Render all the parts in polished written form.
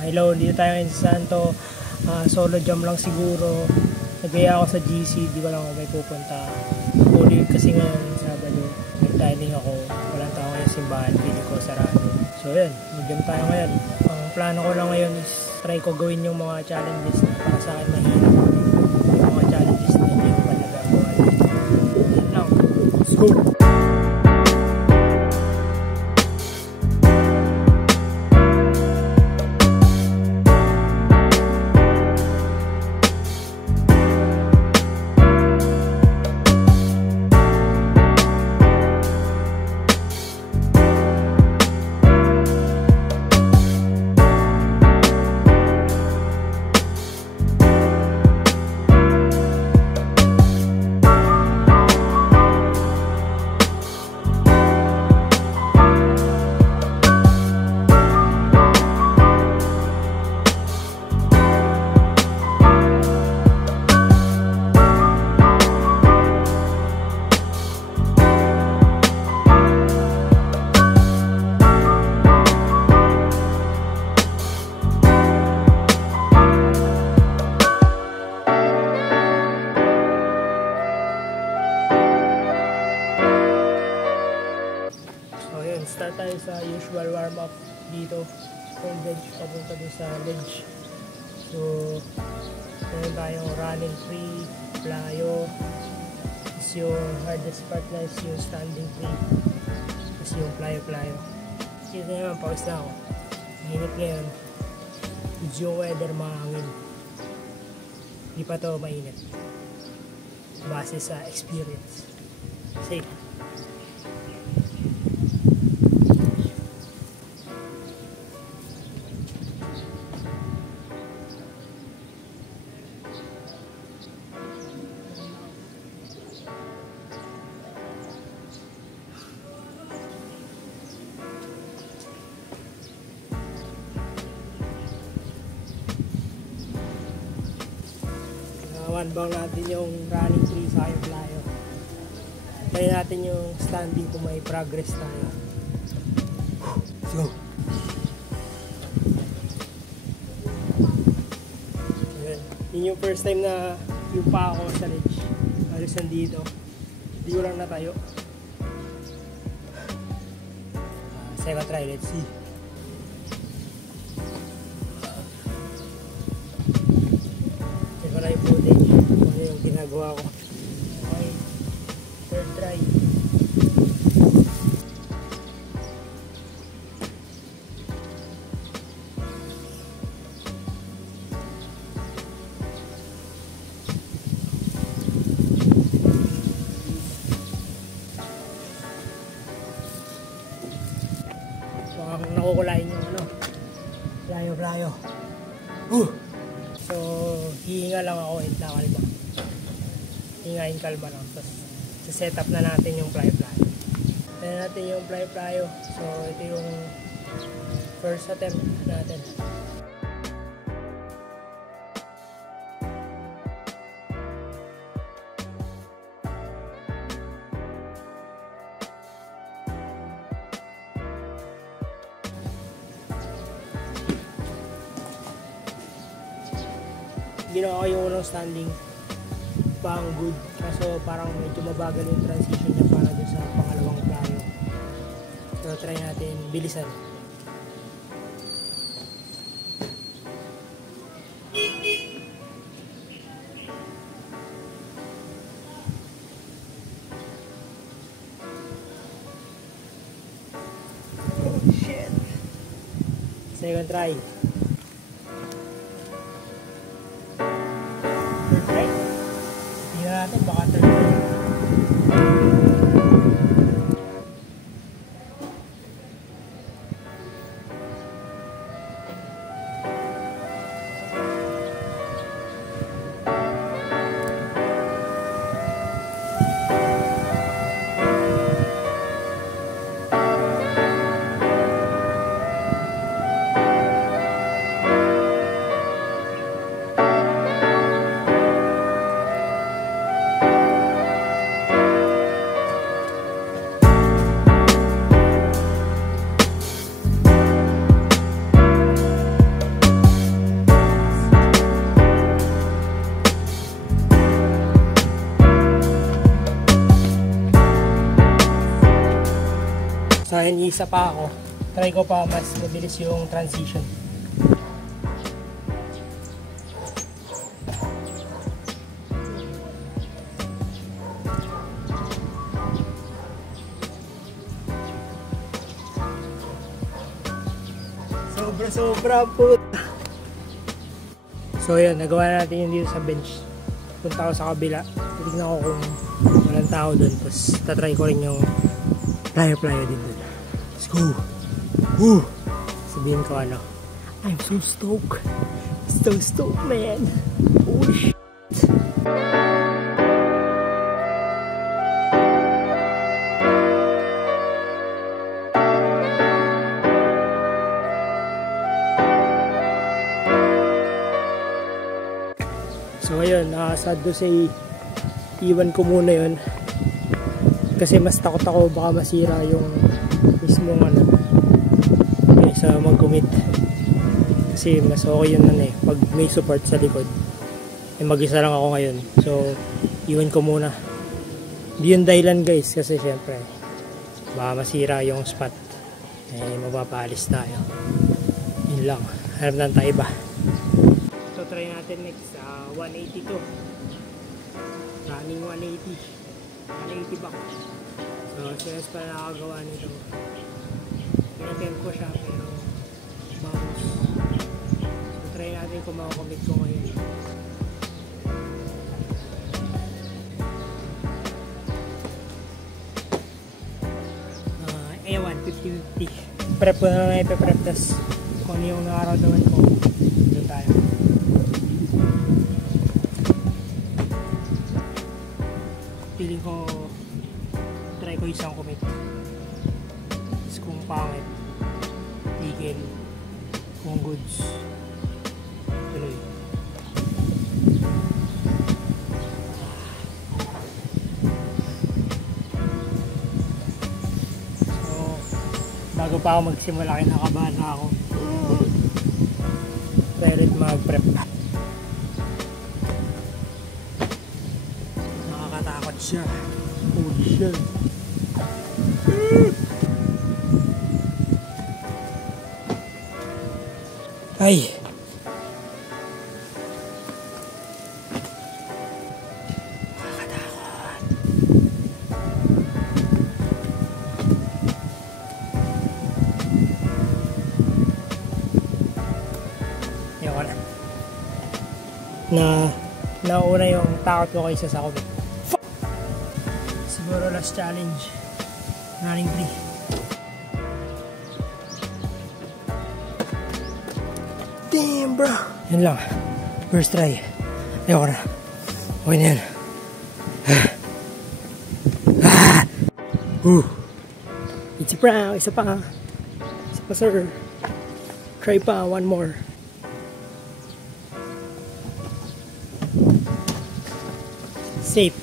Hello, dito tayo ngayon sa Santo. Solo jam lang siguro. Nagaya ako sa GC, di ko lang ako may pupunta. Holy kasi ngayon, Sabado. Nag-dining ako. Walang tao ngayon simbahan. Pili ko sarado. So yun, mag-jam tayo ngayon. Ang plano ko lang ngayon is try ko gawin yung mga challenges na para sa akin mahirap. Yung mga challenges na hindi ko pa nagagawa. Yan lang. Let's go! Start tayo sa usual warm-up dito from ledge papunta dun sa ledge. So meron tayong running free, plyo, is yung hardest part na is yung standing free, is yung plyo. Kita naman, pawis na ako. Mainit ngayon, is yung weather mahangin, hindi pa to mainit base sa experience. Safe. Bang natin yung running free sa yung plyo. Try natin yung standing kung may progress tayo. Let's go! Yun yung first time na yung pa ako sa ledge. Alis nandito. Hindi ko lang natayo. Second try, let's see. Yung footage kung yung ginagawa ko. Okay, third try. Mukhang nakukulain yung plyo. So, hihinga lang ako, kalma. Hingain kalma lang. Tapos, set up na natin yung plyo. Tignan natin yung plyo. So, ito yung first attempt natin. Ginawa ko yung unang standing pang good, kaso parang medyo mabagal yung transition niya para dun sa pangalawang plyo. So try natin bilisan. Oh shit! Second try. Natin baka third try. Ngayon, isa pa ako. Try ko pa mas mabilis yung transition. Sobra po. So yun, nagawa natin yun dito sa bench. Punta ako sa kabila. Titignan ko kung walang tao doon. Tapos tatry ko rin yung plyo din doon. Let's go! Woo! Sabihin ko ano, I'm so stoked. So stoked, man. Holy shit. So ayun, sad to say, iwan ko muna yun kasi mas takot ako baka masira yung mismong ano kaysa mag-commit, kasi mas okay yun nun pag may support sa likod. Mag-isa lang ako ngayon, so iwan ko muna. Hindi yun dahilan guys, kasi syempre baka masira yung spot, mapapaalis tayo. Yun lang, harap lang tayo ba. So try natin next 182 running 180 back. So serious pa na nakagawa nito. Pinatemp ko siya pero bounce. So try natin kung makakomit ko ngayon. A1 50-50 prep ko na lang ipe-prep, tas kung ano yung nakaramdaman ko doon tayo. Feeling ko try ko isang commit, tapos kung pangit tigil, kung goods tuloy. So bago pa ako magsimula, kinakabahan na ako. Try rin mag-prep. Siya. Holy shit. Ay. Nakakatakot. Ayoko na. Nauna yung takot ko kaysa sa COVID. Siguro last challenge, running 3. Damn bro. Yan lang, first try. Ayoko na. Okay na yan. It's a prank. Isa pa sir. Try pa, one more. Safe.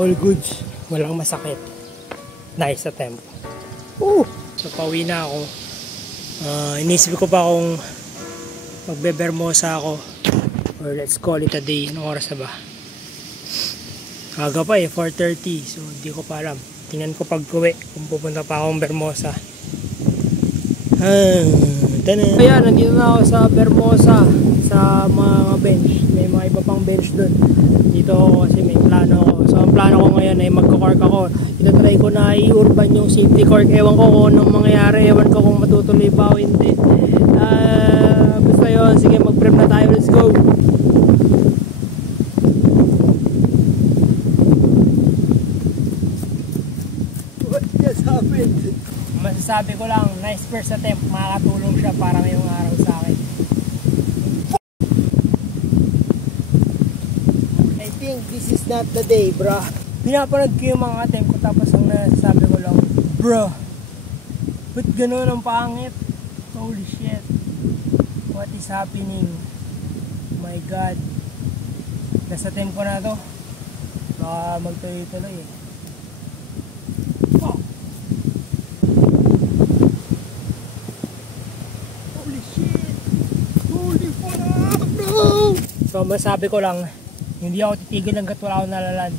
All goods, walang masakit. Nice attempt. So pauwi na ako. Inisip ko pa kung magbe-Bermosa ako or let's call it a day. Anong oras na ba? Aga pa 4:30. So hindi ko pa alam. Tingnan ko pag uwi kung pupunta pa akong Bermosa. Ayan, nandito na ako sa Bermosa, sa mga bench. May mga iba pang bench doon. Dito ako kasi may plano ako. So ang plano ko ngayon ay magko-cork ako. Itatry ko na i-urban yung city cork. Ewan ko kung anong mangyayari. Ewan ko kung matutuloy ba o hindi. Basta yun. Sige, mag-prep na tayo. Let's go! What just happened? Masasabi ko lang, nice first attempt. Makakatulong siya para ngayong araw sa akin. I think this is not the day, bro. Pinapanood ko yung mga attempt ko, tapos ang nasasabi ko lang, bro, ba't ganun ang pangit? Holy shit. What is happening? My God. Last attempt ko na to. Baka magtuloy-tuloy eh. Holy shit. Holy fuck, bro. So masabi ko lang, hindi ako titigil hanggat wala akong nalaland.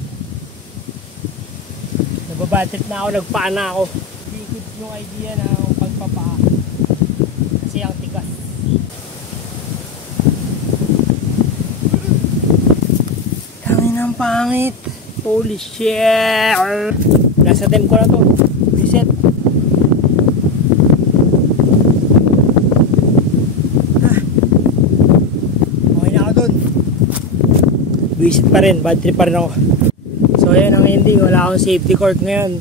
Nababatrip na ako, nagpaan na ako. Hindi ko yung idea ng pagpapaa. Kasi ang tigas. Tangin ng pangit. Holy shit! Nasa time ko na to. Reset. Okay na ako dun. Visit pa rin. Bad trip pa rin ako. So ayan ang ending. Wala akong safety cord ngayon.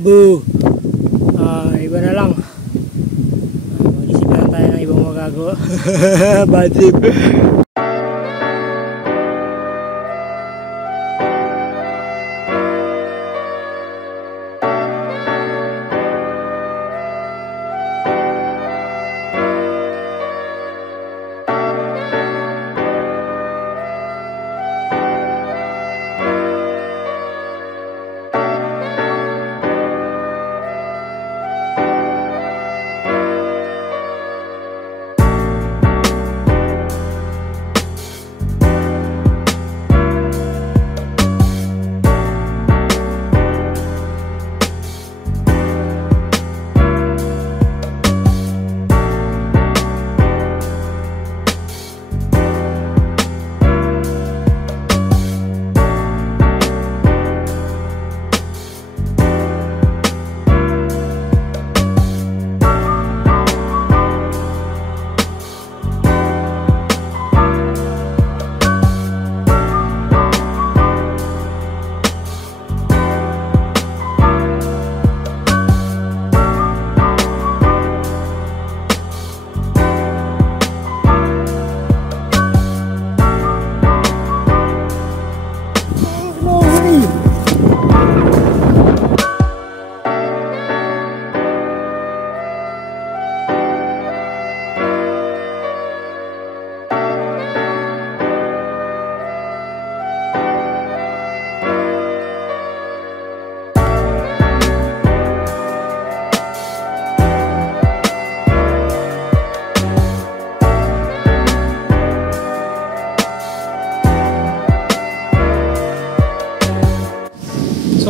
Boo! Iba na lang. Mag-isip na lang tayo ng ibang magagawa. Bad trip.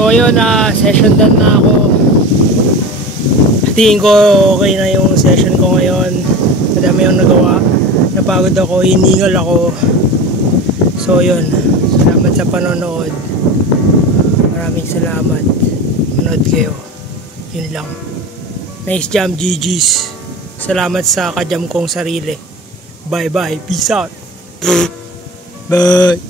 So yun, session done na ako. Tingin ko okay na yung session ko ngayon. Madami yung nagawa. Napagod ako, hiningal ako. So yun, salamat sa panonood. Maraming salamat. Manood kayo. Yun lang. Nice jam, GG's. Salamat sa kajam kong sarili. Bye bye, peace out. Bye.